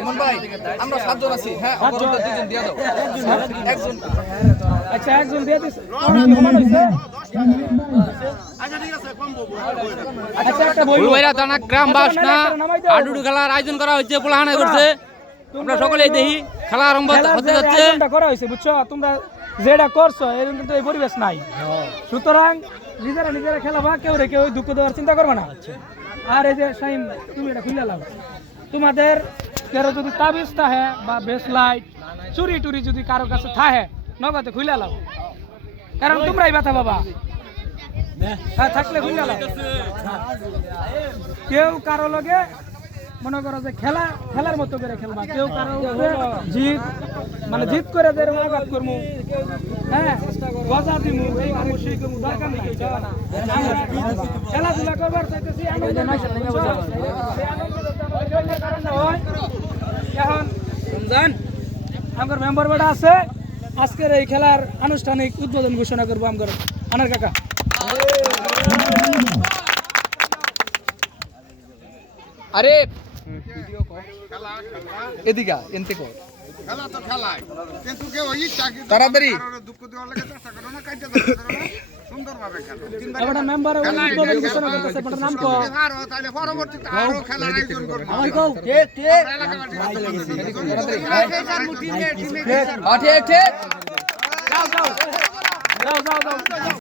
ইমন ভাই আমরা 7 জন আছি হ্যাঁ অপরন্ত দুজন দিয়া দাও একজন আচ্ছা একজন দিয়ে দিস সমান হইছে আচ্ছা একটা বই ফুলবাইরা থানা গ্রাম বাসনা আডুডু খেলার আয়োজন করা হয়েছে পোলাহানা করছে আমরা সকলেই দেখি খেলা আরম্ভ হতে যাচ্ছে আয়োজনটা করা হয়েছে বুঝছো তোমরা যেটা করছো এরকম কিন্তু এই পরিবেশ নাই সুতরাং নিজেরা নিজেরা খেলাবা কেউ রে কেউ দুঃখ দেওয়ার চিন্তা করবে না আর এই যে শাইন তুমি এটা খুলে লাও তোমাদের কারো যদি তাবিজ থাকে বা বেস লাইট চুরি টুরি যদি কারো কাছে থাকে নগদে খুলে লাও কারণ তোমরাই ব্যথা বাবা হ্যাঁ থাকলে খুলে লাও কেউ কারো লগে মনে করো যে খেলার মতো করে খেলবা কেউ কারো জিত মানে জিত করে দের আঘাত করমু হ্যাঁ গজা দিমু এই করমু সেই করমু দরকার নাই খেলাধুলা করবার চাইতেছি আনন্দ নাই এখন রমজান আমার মেম্বার বড় আছে আজকের এই খেলার আনুষ্ঠানিক উদ্বোধন ঘোষণা করবো আমার আনার কাকা আরে এদিকে এনতে কর খেলা তো খেলাই কিন্তু কেউ ইচ্ছা কি তাড়াতাড়ি দুঃখ দেওয়ার লাগে চেষ্টা করো না কাটতে দাও না সুন্দরভাবে খেলো এবারে মেম্বার উদ্বোধন ঘোষণা করতেছে আপনার নাম কো আরো তাহলে পরবর্তীতে আরো খেলার আয়োজন করব আমার কো ঠিক ঠিক ঠিক যাও যাও যাও যাও